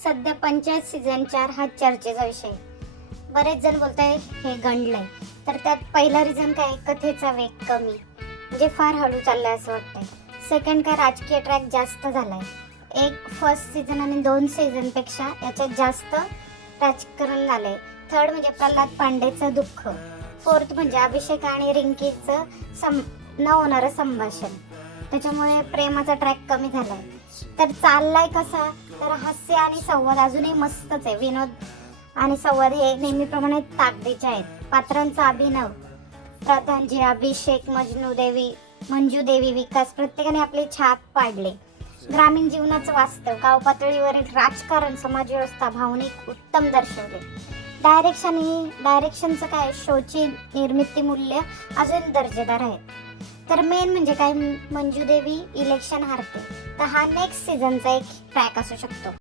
सध्या पंचायत सीझन 4 हा चर्चेचा विषय. बरेच जण बोलताय हे गंडलंय. तर त्यात पहिला रिझन काय, कथेचा वेग कमी, म्हणजे फार हळू चाललाय असं वाटतंय. सेकंड काय, राजकीय ट्रॅक जास्त झालाय. एक फर्स्ट सीझन आणि 2 सीझनपेक्षा याच्यात जास्त राजकारण झालंय. थर्ड म्हणजे प्रल्हाद पांडेचं दुःख. फोर्थ म्हणजे अभिषेक आणि रिंकीचं न होणारं संभाषण. त्याच्यामुळे प्रेमाचा ट्रॅक कमी झालाय. तर चाललाय कसा, तर हास्य आणि संवाद अजूनही मस्तच आहे. विनोद आणि संवाद हे नेहमीप्रमाणे ताकदीचे आहेत. पात्रांचा अभिनव, प्रधानजी, अभिषेक, मंजू देवी, विकास प्रत्येकाने आपली छाप पाडले. ग्रामीण जीवनाचं वास्तव, गाव पातळीवरील राजकारण, समाजव्यवस्था भावनिक उत्तम दर्शवले. डायरेक्शनचं काय, शोची निर्मिती मूल्य अजून दर्जेदार आहे. तर मेन म्हणजे काय, मंजू देवी इलेक्शन हारते, तर हा नेक्स्ट सीझनचा एक ट्रॅक असू शकतो.